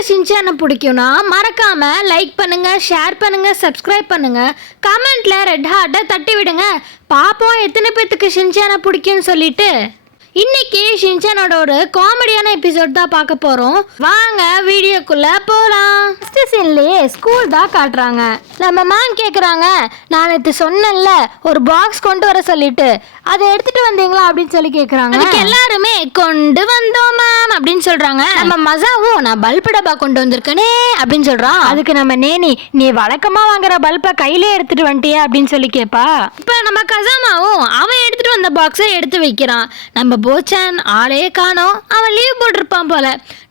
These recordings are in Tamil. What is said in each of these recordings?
உங்களுக்கு ஷின்சானை பிடிக்கும்னா மறக்காம லைக் பண்ணுங்க, ஷேர் பண்ணுங்க, சப்ஸ்கிரைப் பண்ணுங்க, கமெண்ட்ல ரெட் ஹார்ட்டை தட்டி விடுங்க. பாப்போம் எத்தனை பேத்துக்கு ஷின்சானை பிடிக்கும்னு சொல்லிட்டு. இன்னைக்கு ஷின்சானோட ஒரு காமெடியான எபிசோட் தான் பார்க்க போறோம். வாங்க வீடியோக்குள்ள போலாம். ஃபர்ஸ்ட் சீன்லயே ஸ்கூல் தான் காட்டுறாங்க. நம்ம மேம் கேக்குறாங்க, நான் நேற்று சொன்னேன்ல ஒரு பாக்ஸ் கொண்டு வர சொல்லிட்டு, அதை எடுத்துட்டு வந்தீங்களா அப்படின்னு சொல்லி கேக்குறாங்க. அதுக்கு எல்லாருமே கொண்டு வந்தோம் மேம் அப்படின்னு சொல்றாங்க. நம்ம மசாவும் நான் பல்ப் டப்பா கொண்டு வந்திருக்கனே அப்படின்னு சொல்றான். அதுக்கு நம்ம நேனி, நீ வழக்கமா வாங்குற பல்பை கையிலே எடுத்துட்டு வந்துட்டியா அப்படின்னு சொல்லி கேப்பா. இப்ப நம்ம கசாமாவும் அவன் எடுத்துட்டு வந்த பாக்ஸை எடுத்து வைக்கிறான். நம்ம போச்சான் ஆளே காணோம், அவன் லீவ் போட்டிருப்பான் போல.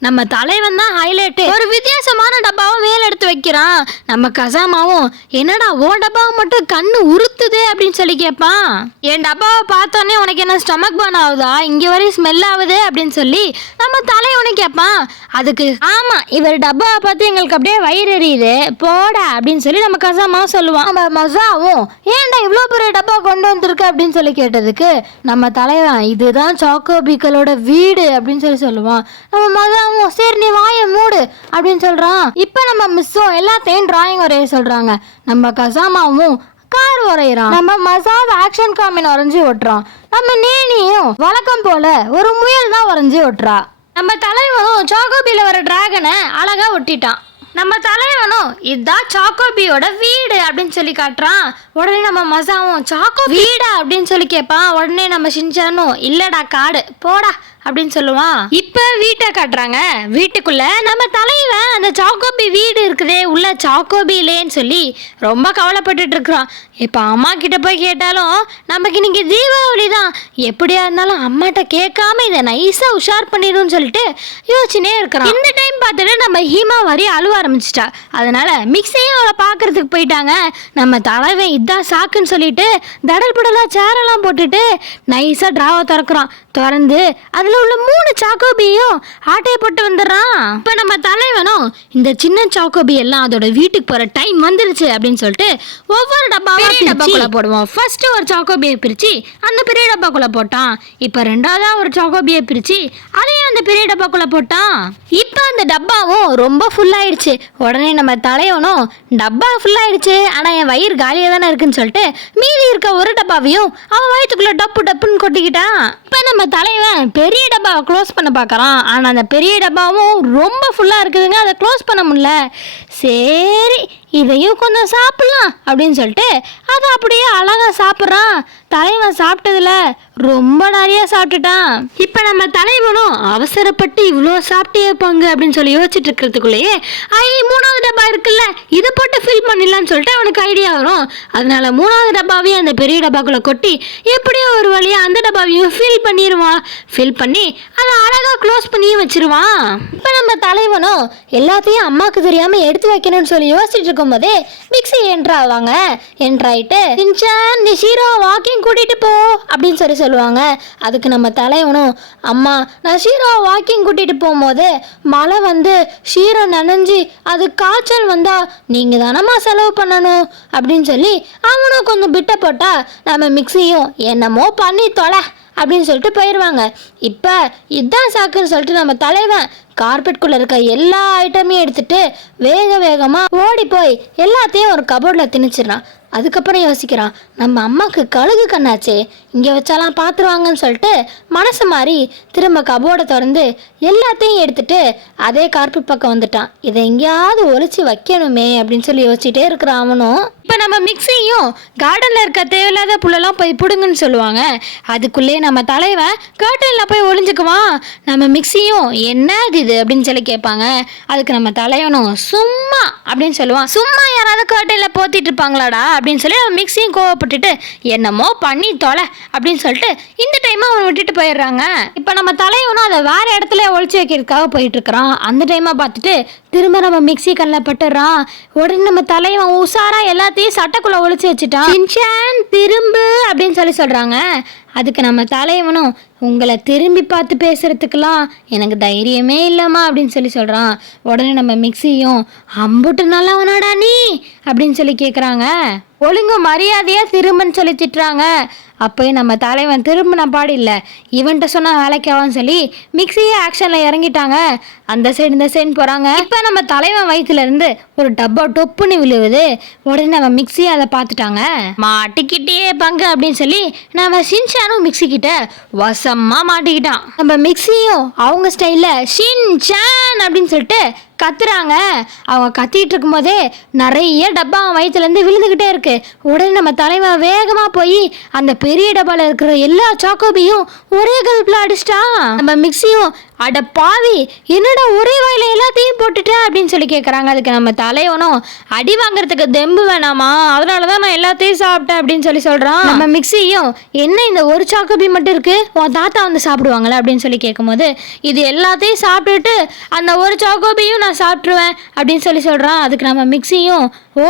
நம்ம தலைவன் தான் ஹைலைட். ஒரு வித்தியாசமான டப்பாவும் மேல எடுத்து வைக்கிறான். நம்ம கசாமாவும், என்னடா ஓ டப்பாவை மட்டும் கண்ணு உறுத்துதே அப்படின்னு சொல்லி கேட்பான். என் டப்பாவை பார்த்தோன்னே உனக்கு என்ன ஸ்டமக் பர்ன் ஆகுதா, இங்க வரையும் ஸ்மெல் ஆகுது அப்படின்னு சொல்லி நம்ம தலைவனு கேட்பான். அதுக்கு ஆமா, இவர் டப்பாவை பார்த்து எங்களுக்கு அப்படியே வயிறு எரியுது போடா அப்படின்னு சொல்லி நம்ம கசாமாவும் சொல்லுவான். நம்ம மசாவும், ஏன்டா இவ்வளோ பெரிய டப்பா கொண்டு வந்திருக்க அப்படின்னு சொல்லி கேட்டதுக்கு நம்ம தலைவன், இதுதான் சாக்கோ பீக்களோட வீடு அப்படின்னு சொல்லி சொல்லுவான். நம்ம மசாவும், சரி நீ வாயை மூடு அப்படின்னு சொல்றான். இப்ப நம்ம மிஸ்ஸும் எல்லாத்தையும் டிராயிங் வரைய சொல்றாங்க. நம்ம கசாமாவும் கார் வரைகிறான். நம்ம மசாவ் ஆக்ஷன் காமின் வரைஞ்சி ஓட்டுறான். நம்ம நேனியும் வழக்கம் போல ஒரு முயல் தான் வரைஞ்சி ஓட்டுறா. நம்ம தலைவனும் சாக்கோபியில வர டிராகனை அழகா ஒட்டிட்டான். நம்ம தலைவனும் இதுதான் சாக்கோபியோட வீடு அப்படின்னு சொல்லி காட்டுறான். உடனே நம்ம மசாவும், சாக்கோ வீடா அப்படின்னு சொல்லி கேட்பான். உடனே நம்ம ஷின்சானும், இல்லடா காடு போடா அப்படின்னு சொல்லுவான். இப்ப வீட்டை காட்டுறாங்க. வீட்டுக்குள்ள நம்ம தலைவன் அந்த சாக்கோபி வீடு இருக்குதே உள்ள சாக்கோபி இல்லேன்னு சொல்லி ரொம்ப கவலைப்பட்டுட்டு இருக்கிறான். இப்ப அம்மா கிட்ட போய் கேட்டாலும் நமக்கு இன்னைக்கு தீபாவளி தான், எப்படியா இருந்தாலும் அம்மாட்ட கேட்காம இதை நைஸா உஷார் பண்ணிடும்னு சொல்லிட்டு யோசிச்சுனே இருக்கிறான். இந்த டைம் பார்த்துட்டு நம்ம ஹீமா வரி அழுவ ஆரம்பிச்சிட்டா. அதனால மிக்ஸையும் அவளை பாக்குறதுக்கு போயிட்டாங்க. நம்ம தலைவன் இதான் சாக்குன்னு சொல்லிட்டு தடல் புடலா சேரெல்லாம் போட்டுட்டு நைஸா டிராவை திறக்கிறான். திறந்து அதுல உள்ள 3 சாக்கோபியும் ஆட்டையை போட்டு வந்துடுறான். இப்ப நம்ம தலைவனும், இந்த சின்ன சாக்கோபி எல்லாம் அதோட வீட்டுக்கு போற டைம் வந்துருச்சு அப்படின்னு சொல்லிட்டு ஒவ்வொரு டப்பாக்குள்ள போடுவோம். ஃபர்ஸ்ட் ஒரு சாக்கோபியை பிரிச்சு அந்த பெரிய டப்பாக்குள்ள போட்டான். இப்ப ரெண்டாவதா ஒரு சாக்கோபியை பிரிச்சு அதையும் அந்த பெரிய டப்பாக்குள்ள போட்டான். இப்ப அந்த டப்பாவும் ரொம்ப ஃபுல் ஆயிடுச்சு. உடனே நம்ம தலைவனும், டப்பா ஃபுல் ஆயிடுச்சு ஆனா என் வயிறு காலியா தானே இருக்குன்னு சொல்லிட்டு மீதி இருக்க ஒரு டப்பாவையும் அவன் வயிற்றுக்குள்ள டப்பு டப்புன்னு கொட்டிக்கிட்டான். இப்ப நம்ம தலைவன் பெரிய டப்பாவை க்ளோஸ் பண்ண பார்க்குறான். ஆனால் அந்த பெரிய டப்பாவும் ரொம்ப ஃபுல்லாக இருக்குதுங்க, அதை க்ளோஸ் பண்ண முடியல. சரி இதையும் கொஞ்சம் சாப்பிட்லாம் அப்படின்னு சொல்லிட்டு அதை அப்படியே அழகாக சாப்பிட்றான். தலைவன் சாப்பிட்டதுல ரொம்ப நிறைய சாப்பிட்டுட்டான். இப்போ நம்ம தலைவனும் அவசரப்பட்டு இவ்வளோ சாப்பிட்டே இருப்பாங்க அப்படின்னு சொல்லி யோசிச்சுட்டு இருக்கிறதுக்குள்ளேயே 3வது டப்பா இருக்குல்ல, இதை போட்டு ஃபில் பண்ணிடலான்னு சொல்லிட்டு அவனுக்கு ஐடியா வரும். அதனால 3வது டப்பாவையும் அந்த பெரிய டப்பாக்குள்ள கொட்டி எப்படியோ ஒரு வழியாக அந்த டப்பாவையும் ஃபில் பண்ணிடுவான். ஃபில் பண்ணி அதை அழகாக க்ளோஸ் பண்ணியும் வச்சிருவான். இப்போ நம்ம தலைவனும் எல்லாத்தையும் அம்மாவுக்கு தெரியாமல் எடுத்து வைக்கணும்னு சொல்லி யோசிச்சுட்டு இருக்கும்போதே மிக்ஸி என்ட்ராவாங்க. என்ட்ராயிட்டு, ஷின்சான் நீ ஷீரோ வாக்கிங் கூட்டிட்டு போ அப்படின்னு சொல்லி சொல்லுவாங்க. அதுக்கு நம்ம தலைவனும், அம்மா நான் ஷீரோ வாக்கிங் கூட்டிட்டு போகும்போது மழை வந்து ஷீரோ நனைஞ்சி அது காய்ச்சல் வந்தா நீங்க தானம்மா செலவு பண்ணணும் அப்படின்னு சொல்லி அவனும் கொஞ்சம் பிட்ட போட்டா நம்ம மிக்ஸியும் என்னமோ பண்ணி தொலை அப்படின்னு சொல்லிட்டு போயிடுவாங்க. இப்போ இதுதான் சாக்குன்னு சொல்லிட்டு நம்ம தலைவன் கார்பெட்குள்ளே இருக்க எல்லா ஐட்டமையும் எடுத்துட்டு வேகமாக ஓடி போய் எல்லாத்தையும் ஒரு கபோர்டில் திணிச்சிடறான். அதுக்கப்புறம் யோசிக்கிறான், நம்ம அம்மாவுக்கு கழுகு கண்ணாச்சே, இங்கே வச்சாலாம் பார்த்துருவாங்கன்னு சொல்லிட்டு மனசு மாறி திரும்ப கபோர்டை திறந்து எல்லாத்தையும் எடுத்துட்டு அதே கார்பெட் பக்கம் வந்துட்டான். இதை எங்கேயாவது ஒளிச்சு வைக்கணுமே அப்படின்னு சொல்லி யோசிச்சுட்டே இருக்கிறான் அவனும். இப்போ நம்ம மிக்ஸியும் கார்டனில் இருக்க தேவையில்லாத புல்லெல்லாம் போய் பிடுங்குன்னு சொல்லுவாங்க. அதுக்குள்ளே நம்ம தலைவன் கர்டனில் போய் ஒளிஞ்சுக்குவான். நம்ம மிக்ஸியும் என்ன இது அப்படின்னு சொல்லி கேட்பாங்க. அதுக்கு நம்ம தலைவனும் சும்மா அப்படின்னு சொல்லுவான். சும்மா யாராவது கர்டனில் போத்திட்டு இருப்பாங்களாடா அப்படின்னு சொல்லி அவன் மிக்ஸியும் கோவப்பட்டுட்டு என்னமோ பண்ணி தொலை அப்படின்னு சொல்லிட்டு இந்த டைம் அவன் விட்டுட்டு போயிடுறாங்க. இப்போ நம்ம தலைவனும் அதை வேற இடத்துல ஒழிச்சு வைக்கிறதுக்காக போயிட்டு இருக்கிறான். அந்த டைமை பார்த்துட்டு திரும்ப நம்ம மிக்ஸி கல்ல பட்டுறான். உடனே நம்ம தலைவன் உசாரா எல்லாத்தையும் சட்டைக்குள்ள ஒழிச்சு வச்சுட்டான். ஷின்சான் திரும்பு அப்படின்னு சொல்லி சொல்றாங்க. அதுக்கு நம்ம தலைவனும், உங்களை திரும்பி பார்த்து பேசுறதுக்கெல்லாம் எனக்கு தைரியமே இல்லைம்மா அப்படின்னு சொல்லி சொல்கிறான். உடனே நம்ம மிக்ஸியும், அம்புட்டு நல்லவனாடா நீ அப்படின்னு சொல்லி கேட்குறாங்க. ஒழுங்கு மரியாதையாக திரும்பன்னு சொல்லி திட்டுறாங்க. அப்போயும் நம்ம தலைவன் திரும்பின பாடு இல்லை, இவன்கிட்ட சொன்னால் வேலைக்கு ஆகும்னு சொல்லி மிக்சியே ஆக்ஷனில் இறங்கிட்டாங்க. அந்த சைடு இந்த சைடு போகிறாங்க. இப்போ நம்ம தலைவன் வயிற்றுல இருந்து ஒரு டப்பா டொப்புன்னு விழுவுது. உடனே நம்ம மிக்சியை அதை பார்த்துட்டாங்க. மாட்டிக்கிட்டே பங்கு அப்படின்னு சொல்லி நம்ம ஷின்சானும் மிக்சி கிட்ட வசமாக மாட்டிக்கிட்டான். நம்ம மிக்சியும் அவங்க ஸ்டைலில் ஷின்சான் அப்படின்னு சொல்லிட்டு கத்துறாங்க. அவங்க கத்திட்டு இருக்கும் போதே நிறைய டப்பா வயிற்றுலேருந்து விழுந்துக்கிட்டே இருக்கு. உடனே நம்ம தலைவன் வேகமாக போய் அந்த பெரிய டப்பாவில் இருக்கிற எல்லா சாக்கோபியும் ஒரே கல்பில் அடிச்சிட்டான். நம்ம மிக்சியும் அட பாவி என்னடா ஒரே வாயில எல்லாத்தையும் போட்டுட்டேன் அப்படின்னு சொல்லி கேட்குறாங்க. அதுக்கு நம்ம தலைவனும் அடி வாங்குறதுக்கு தெம்பு வேணாமா, அதனால தான் நான் எல்லாத்தையும் சாப்பிட்டேன் அப்படின்னு சொல்லி சொல்கிறான். நம்ம மிக்சியும் என்ன இந்த ஒரு சாக்கோபி மட்டும் இருக்கு, உன் தாத்தா வந்து சாப்பிடுவாங்களே அப்படின்னு சொல்லி கேட்கும்போது இது எல்லாத்தையும் சாப்பிட்டுட்டு அந்த ஒரு சாக்கோபியும் நான் சாப்பிட்ருவேன் அப்படின்னு சொல்லி சொல்கிறான். அதுக்கு நம்ம மிக்சியும் ஓ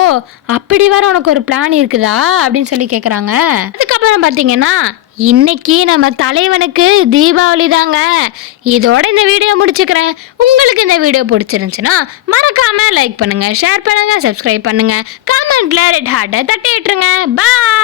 அப்படி வர உனக்கு ஒரு பிளான் இருக்குதா அப்படின்னு சொல்லி கேட்குறாங்க. அதுக்கப்புறம் பார்த்தீங்கன்னா இன்னைக்கு நம்ம தலைவனுக்கு தீபாவளி தாங்க. இதோட இந்த வீடியோ முடிச்சுக்கிறேன். உங்களுக்கு இந்த வீடியோ பிடிச்சிருந்துச்சுன்னா மறக்காம லைக் பண்ணுங்க, ஷேர் பண்ணுங்க, சப்ஸ்கிரைப் பண்ணுங்க, கமெண்ட்ல ரெட் ஹார்ட்டை தட்டி விட்டுருங்க. பாய்.